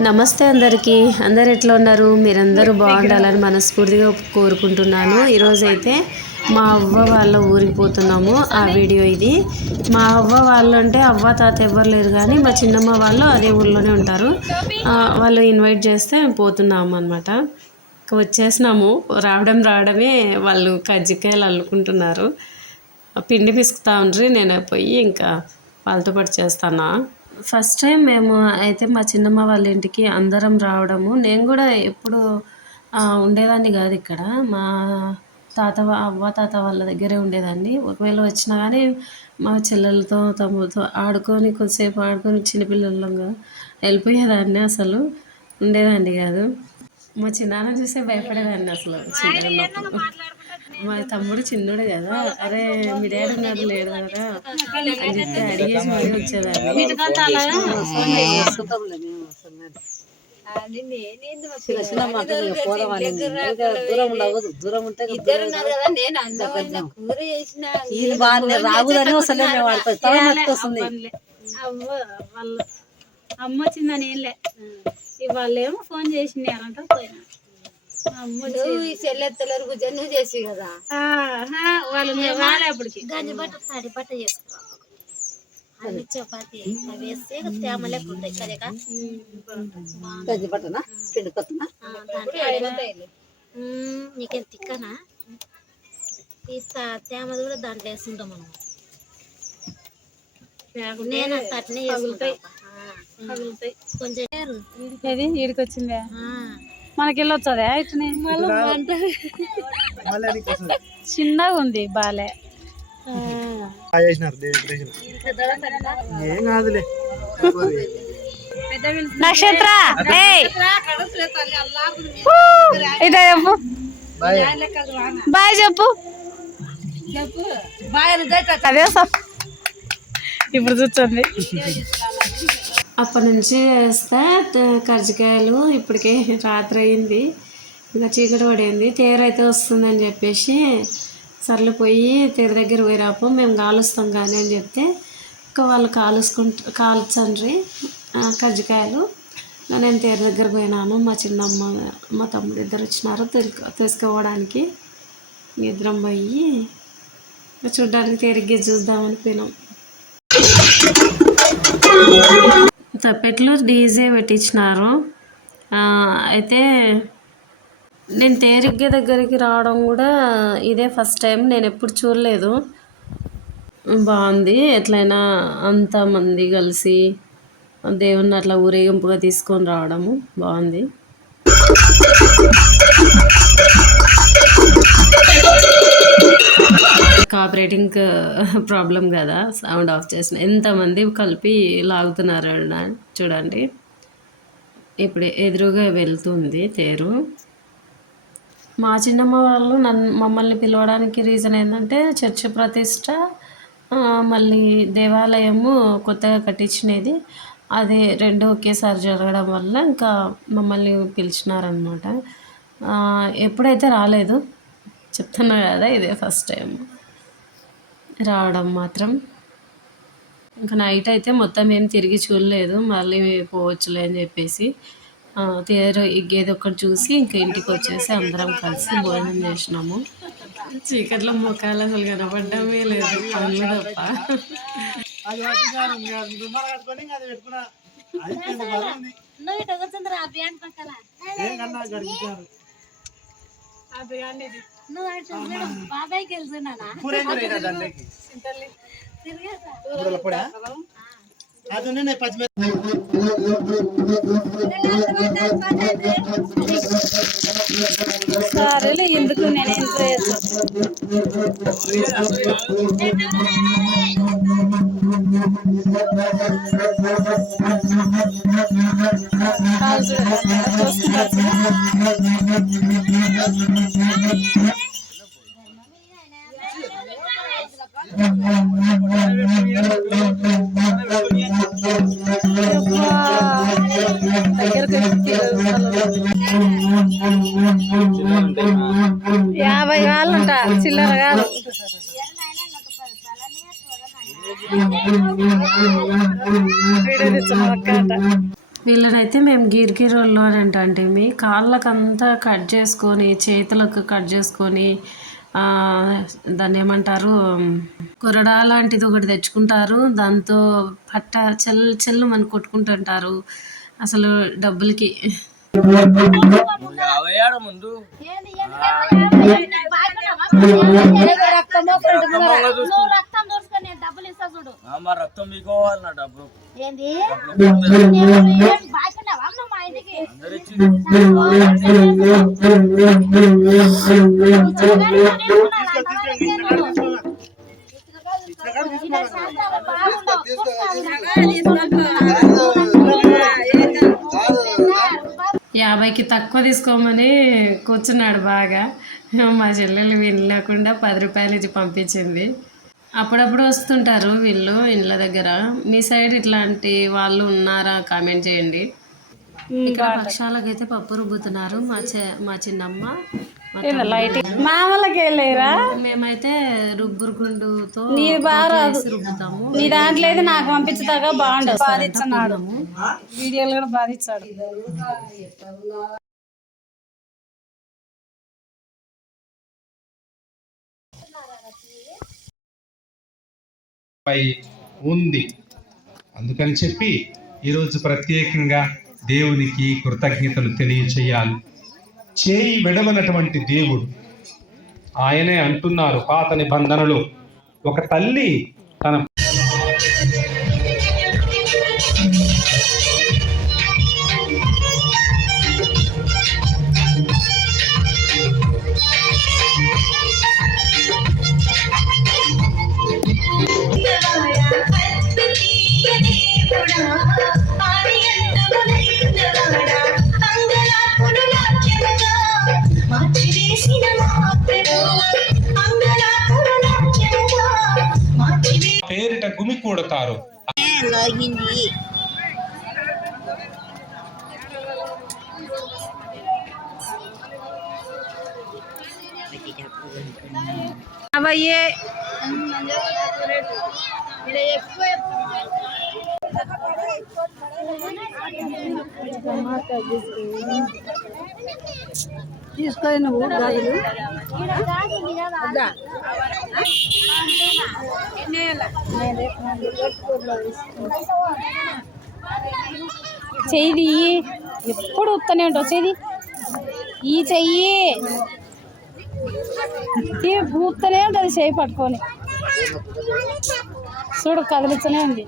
నమస్తే అందరికీ. అందరు ఎట్లా ఉన్నారు? మీరందరూ బాగుండాలని మనస్ఫూర్తిగా కోరుకుంటున్నాను. ఈరోజైతే మా అవ్వ వాళ్ళ ఊరికి పోతున్నాము. ఆ వీడియో ఇది. మా అవ్వ వాళ్ళు అంటే అవ్వ తాత ఎవ్వరు లేరు, కానీ మా చిన్నమ్మ వాళ్ళు అదే ఊళ్ళోనే ఉంటారు. వాళ్ళు ఇన్వైట్ చేస్తే పోతున్నాము అనమాట. వచ్చేసినాము. రావడమే వాళ్ళు కజ్జికాయలు అల్లుకుంటున్నారు. పిండి పిసుకుతా ఉండ్రి. నేను పోయి ఇంకా వాళ్ళతో పాటు చేస్తానా. ఫస్ట్ టైం మేము అయితే మా చిన్నమ్మ వాళ్ళ ఇంటికి అందరం రావడము. నేను కూడా ఎప్పుడు ఉండేదాన్ని కాదు ఇక్కడ. మా అవ్వ తాత వాళ్ళ దగ్గరే ఉండేదాన్ని. ఒకవేళ వచ్చినా కానీ మా చెల్లెలతో తమ్ముడితో ఆడుకొని కొద్దిసేపు ఆడుకొని చిన్నపిల్లలంగా వెళ్ళిపోయేదాన్ని. అసలు ఉండేదాన్ని కాదు. మా చిన్నాన్న చూసే భయపడేదాన్ని అసలు చిన్నగా ఉన్నప్పుడు. మా తమ్ముడు చిన్నోడు కదా, అరే మీ డాడీ ఉన్నాడు లేడు కదా అని చెప్పి అడిగేసి మరీ వచ్చేదాన్ని. అమ్మ వచ్చిందని ఏంలే, వాళ్ళేమో ఫోన్ చేసినారంట. పోయినా చెల్లెత్తలేరు నువ్వు చేసి కదా వాళ్ళు అప్పటికి గంజి బట్ట తడి బట్ట చేసుకున్నాం. అన్ని చపాతి అవి వేస్తే తేమ లేకుండా గంజి బట్టనా పిండి కొత్తనా నీకేం తిక్కనా ఈ తేమది కూడా దాంట్లో వేస్తుంటాం మనం. నేను తట్నే చేసుకుంటాయి కొంచెం. ఏది ఈడికి వచ్చిందే మనకి వెళ్ళొచ్చదా ఇట్నే చిన్నగా ఉంది బాలే. నక్షత్ర ఇట చెప్పు బాయ్ చెప్పు. అదే ఇప్పుడు చూస్తుంది. అప్పటి నుంచి వేస్తే కజ్జికాయలు. ఇప్పటికే రాత్రి అయింది, ఇంకా చీకటి పడింది. తేరు అయితే వస్తుందని చెప్పేసి సర్లు పోయి తేరు దగ్గర పోయి రాపు, మేము కాలుస్తాం కానీ అని చెప్తే ఇంకా వాళ్ళు కాల్చండ్రి కజ్జికాయలు. నేను తేరు దగ్గర పోయినాను. మా చిన్నమ్మ మా తమ్ముడు ఇద్దరు వచ్చినారు తీసుకోవడానికి. ఇద్దరం పోయి చూడ్డానికి తేరిగ్గి చూద్దామని పోయినాం. తప్పెట్లు డీజే పెట్టించినారు. అయితే నేను తేరిగ్గే దగ్గరికి రావడం కూడా ఇదే ఫస్ట్ టైం. నేను ఎప్పుడు చూడలేదు. బాగుంది. ఎట్లయినా అంతమంది కలిసి దేవుణ్ణి అట్లా ఊరేగింపుగా తీసుకొని రావడము బాగుంది. కాపరేటింగ్ ప్రాబ్లం కదా, సౌండ్ ఆఫ్ చేసిన. ఎంతమంది కలిపి లాగుతున్నారు చూడండి. ఇప్పుడు ఎదురుగా వెళ్తుంది తేరు. మా చిన్నమ్మ వాళ్ళు మమ్మల్ని పిలవడానికి రీజన్ ఏంటంటే చర్చి ప్రతిష్ట, మళ్ళీ దేవాలయము కొత్తగా కట్టించినది, అది రెండు ఒకేసారి జరగడం వల్ల ఇంకా మమ్మల్ని పిలిచినారనమాట. ఎప్పుడైతే రాలేదు, చెప్తున్నా కదా ఇదే ఫస్ట్ టైం రావడం మాత్రం. ఇంకా నైట్ అయితే మొత్తం ఏం తిరిగి చూడలేదు, మళ్ళీ పోవచ్చులే అని చెప్పేసి తేరు ఎగ్గేది ఒకటి చూసి ఇంకా ఇంటికి వచ్చేసి అందరం కలిసి భోజనం చేసినాము. చీకట్లో ముఖాలు అసలు కనపడ్డమే లేదు, పనులు తప్ప. బాబాయ్కి వెళ్తున్నా సరేలే, ఎందుకు నేనేం యాభై కావాలంట, చిల్లర కాదు. వీడియో తెచ్చాను అక్క అంట. వీళ్ళనైతే మేము గిరిగిరోళ్ళు అని అంటే కాళ్ళకంతా కట్ చేసుకొని చేతులకు కట్ చేసుకొని దాన్ని ఏమంటారు కొరడా లాంటిది ఒకటి తెచ్చుకుంటారు. దాంతో పట్ట చెల్లు మన కొట్టుకుంటుంటారు అసలు డబ్బులకి. రక్తం మీకోవాలి నా డబ్బులు యాభైకి తక్కువ తీసుకోమని కూర్చున్నాడు బాగా. మా చెల్లెలు వినలేకుండా 10 రూపాయలు ఇచ్చి పంపించింది. అప్పుడప్పుడు వస్తుంటారు వీళ్ళు ఇండ్ల దగ్గర. మీ సైడ్ ఇట్లాంటి వాళ్ళు ఉన్నారా? కామెంట్ చేయండి. ఇక్కడ పక్షాలకైతే పప్పు రుబ్బుతున్నారు మా చిన్నమ్మ. మామూలుగా వెళ్ళలేరా? మేమైతే రుబ్బురుకుండుతో రుబ్బుతాము. నీ దాంట్లో అయితే నాకు పంపించదాకా బాగుండదు. బాధిస్తున్నాడు, వీడియోలు కూడా బాధించాడు. ఉంది. అందుకని చెప్పి ఈరోజు ప్రత్యేకంగా దేవునికి కృతజ్ఞతలు తెలియచేయాలి. చేయి విడవనటువంటి దేవుడు ఆయనే అంటున్నారు పాత నిబంధనలో, ఒక తల్లి తన పేరిట గుమి కూడతారు. అవయ్యే తీసుకొని నువ్వు గాజులు చెయ్యి ఎప్పుడు ఉత్తనే ఉంటావు. చెయ్యి ఈ చెయ్యి ఊత్తనే ఉంటుంది. చెయ్యి పట్టుకొని చూడు కదిలిస్తూనే ఉంది.